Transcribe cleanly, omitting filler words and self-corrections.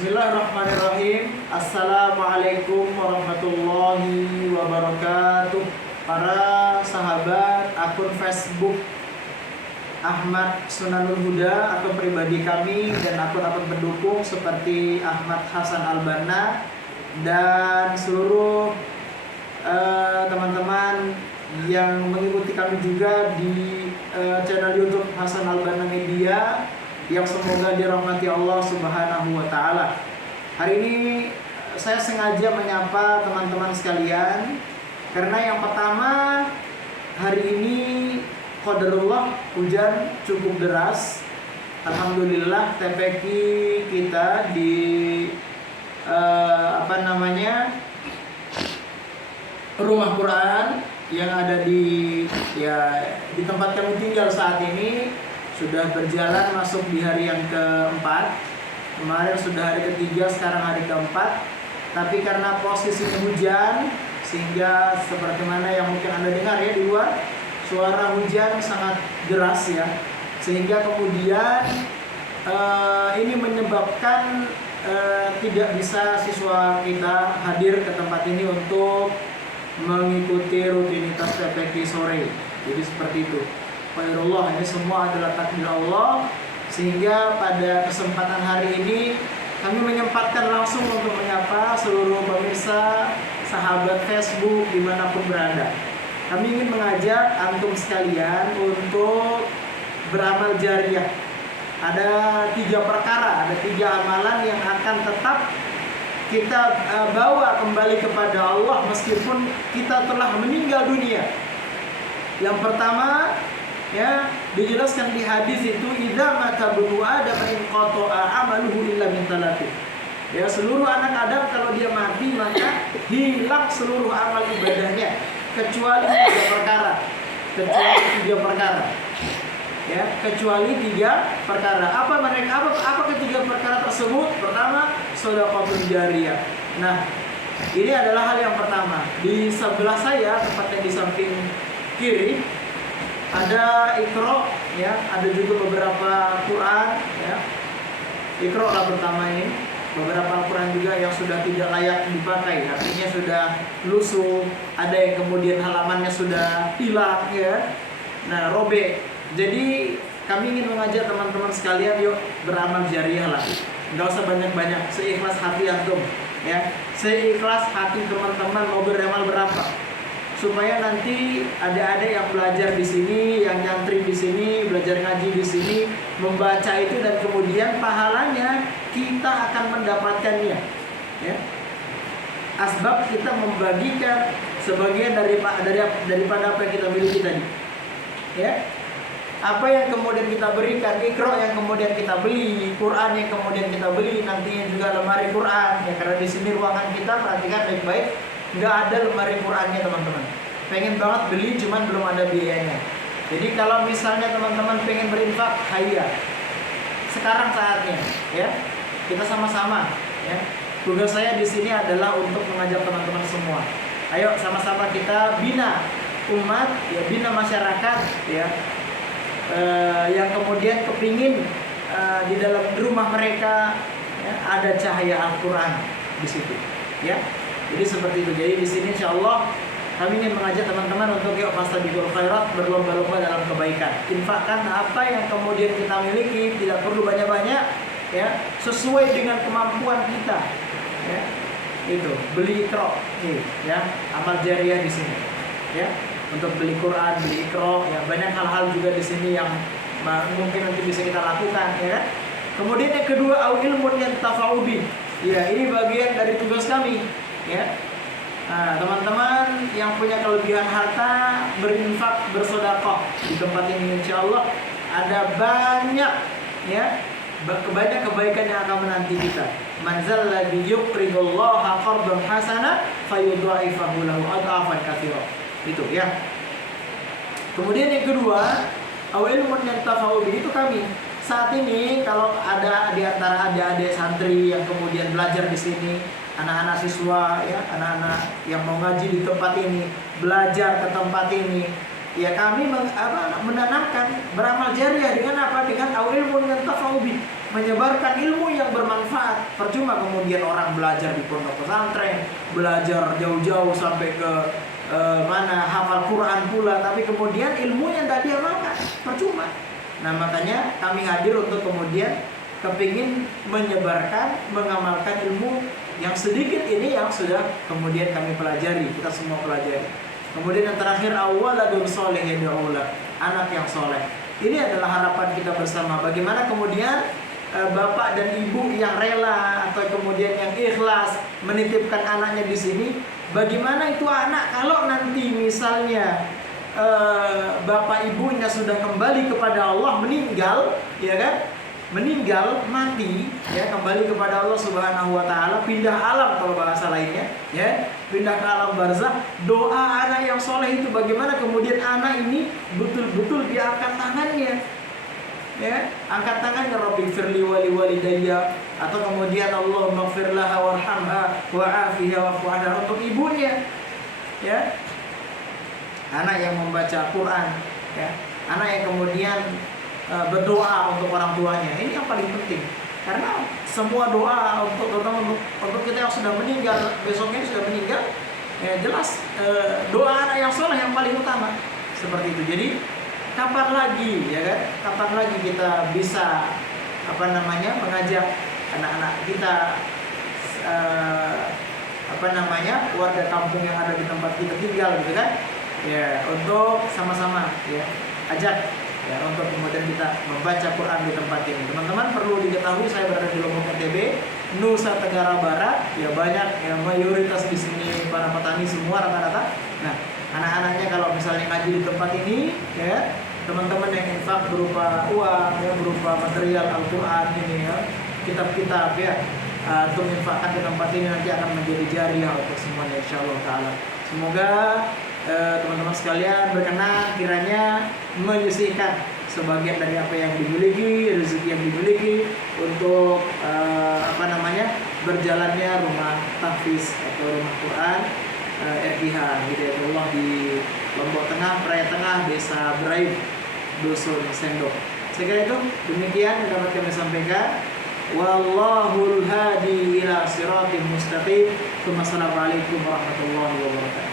Bismillahirrahmanirrahim. Assalamualaikum warahmatullahi wabarakatuh. Para sahabat akun Facebook Ahmad Sunanul Huda, akun pribadi kami, dan akun-akun pendukung seperti Ahmad Hasan Al-Banna dan seluruh teman-teman yang mengikuti kami juga di channel YouTube Hasan Al-Banna Media, yang semoga dirahmati Allah Subhanahu wa Ta'ala. Hari ini saya sengaja menyapa teman-teman sekalian karena yang pertama, hari ini qadarullah hujan cukup deras. Alhamdulillah TPQ kita di rumah Quran yang ada di tempat kami tinggal saat ini sudah berjalan masuk di hari yang keempat. Kemarin sudah hari ketiga, sekarang hari keempat. Tapi karena posisinya hujan, sehingga seperti mana yang mungkin Anda dengar ya di luar, suara hujan sangat deras ya. Sehingga kemudian ini menyebabkan tidak bisa siswa kita hadir ke tempat ini untuk mengikuti rutinitas TPQ sore. Jadi seperti itu. Qadarullah, ini semua adalah takdir Allah, sehingga pada kesempatan hari ini kami menyempatkan langsung untuk menyapa seluruh pemirsa sahabat Facebook dimanapun berada. Kami ingin mengajak antum sekalian untuk beramal jariah. Ada 3 perkara, ada 3 amalan yang akan tetap kita bawa kembali kepada Allah meskipun kita telah meninggal dunia. Yang pertama, ya, dijelaskan di hadis itu, idza mata bunu adam in qata'a amaluhu illa min talatin. Ya, seluruh anak Adam kalau dia mati maka hilang seluruh amal ibadahnya kecuali 3 perkara. Ya, kecuali 3 perkara. Apa mereka? Apa ketiga perkara tersebut? Pertama, shadaqatul jariyah. Nah, ini adalah hal yang pertama. Di sebelah saya, tepatnya di samping kiri, ada Iqra, ya, ada juga beberapa Quran, ya. Iqra lah pertama ini, beberapa Quran juga yang sudah tidak layak dipakai, artinya sudah lusuh, ada yang kemudian halamannya sudah hilang, ya. Nah, robek. Jadi kami ingin mengajak teman-teman sekalian, yuk beramal jariah lah. Enggak usah banyak-banyak, seikhlas hati antum, ya. Seikhlas hati teman-teman mau beramal berapa, supaya nanti adik-adik yang belajar di sini, yang nyantri di sini, belajar ngaji di sini, membaca itu, dan kemudian pahalanya kita akan mendapatkannya. Ya. Asbab kita membagikan sebagian daripada apa yang kita miliki tadi. Ya. Apa yang kemudian kita berikan, Iqra yang kemudian kita beli, Quran yang kemudian kita beli, nantinya juga lemari Quran. Ya, karena di sini ruangan kita, perhatikan baik-baik, nggak ada lemari Qurannya teman-teman. Pengen banget beli, cuman belum ada biayanya. Jadi kalau misalnya teman-teman pengen berinfak, hayya, sekarang saatnya, ya. Kita sama-sama, ya. Tugas saya di sini adalah untuk mengajak teman-teman semua. Ayo sama-sama kita bina umat, ya, bina masyarakat, ya. Yang kemudian kepingin di dalam rumah mereka, ya, ada cahaya Al-Quran di situ, ya. Jadi seperti itu. Jadi di sini insya Allah kami ingin mengajak teman-teman untuk yuk fastabiqul khairat, berlomba-lomba dalam kebaikan. Infakkan apa yang kemudian kita miliki, tidak perlu banyak-banyak, ya, sesuai dengan kemampuan kita, ya. Itu beli Iqra, nih, ya, amal jariah di sini, ya, untuk beli Quran, beli Iqra, ya, banyak hal-hal juga di sini yang mungkin nanti bisa kita lakukan, ya kan? Kemudian yang kedua, au ilmun yantafa'u bih. Ya, ini bagian dari tugas kami, ya. Nah, teman-teman yang punya kelebihan harta, berinfak, bersedekah di tempat ini, insya Allah ada banyak, ya, banyak kebaikan yang akan menanti kita. Man zalladzi yuqridullaha qardan hasana fayudha'ifahu lahu adhafan katsira. Itu, ya. Kemudian yang kedua, au ilmun yantafa'u bih, itu kami. Saat ini kalau ada di antara adik-adik santri yang kemudian belajar di sini, anak-anak siswa, ya, anak-anak yang mau ngaji di tempat ini, belajar ke tempat ini, ya, kami menanamkan beramal jariah dengan apa? Dengan au ilmun yantafa'u bih, menyebarkan ilmu yang bermanfaat Percuma kemudian orang belajar di pondok pesantren, belajar jauh-jauh sampai ke hafal Quran pula, tapi kemudian ilmunya tidak diamalkan, percuma. Nah makanya kami hadir untuk kemudian kepingin menyebarkan, mengamalkan ilmu yang sedikit ini yang sudah kemudian kami pelajari, kita semua pelajari. Kemudian yang terakhir, awaladun soleh yad'ulah, anak yang soleh. Ini adalah harapan kita bersama. Bagaimana kemudian bapak dan ibu yang rela atau kemudian yang ikhlas menitipkan anaknya di sini. Bagaimana itu anak kalau nanti misalnya bapak ibunya sudah kembali kepada Allah, meninggal, ya kan? Meninggal, mati, ya, kembali kepada Allah Subhanahu wa taala, pindah alam kalau bahasa lainnya, ya, pindah ke alam barzah. Doa anak yang soleh itu bagaimana kemudian anak ini betul-betul diangkat tangannya, ya, angkat tangannya, Rabbi firli wali walidayya, atau kemudian Allah maghfir laha warhamha wa'afiha wa'fu anha untuk ibunya, ya, anak yang membaca Quran, ya, anak yang kemudian berdoa untuk orang tuanya. Ini yang paling penting, karena semua doa untuk kita yang sudah meninggal, besoknya sudah meninggal, ya, jelas doa anak yang soleh yang paling utama, seperti itu. Jadi kapan lagi, ya kan, kapan lagi kita bisa mengajak anak-anak kita, warga kampung yang ada di tempat kita tinggal, gitu kan, ya, untuk sama-sama, ya, ajak, ya, untuk kemudian kita membaca Quran di tempat ini. Teman-teman perlu diketahui, saya berada di Lombok NTB, Nusa Tenggara Barat, ya, banyak, ya, mayoritas di sini para petani semua rata-rata. Nah, anak-anaknya kalau misalnya ngaji di tempat ini, ya, teman-teman yang infak berupa uang, ya, berupa material Al-Quran ini, ya, kitab-kitab, ya, untuk infakkan di tempat ini nanti akan menjadi jariah untuk semuanya, insyaallah taala. Semoga teman-teman sekalian berkenan kiranya menyisihkan sebagian dari apa yang dimiliki, rezeki yang dimiliki untuk berjalannya rumah tahfiz atau rumah Quran RQH Hidayatullah di Lombok Tengah, Praia Tengah, Desa Braib, Dusun Sendok. Saya kira itu demikian yang dapat kami sampaikan. Wallahul hadi ila siratim mustaqim. Wassalamualaikum warahmatullahi wabarakatuh.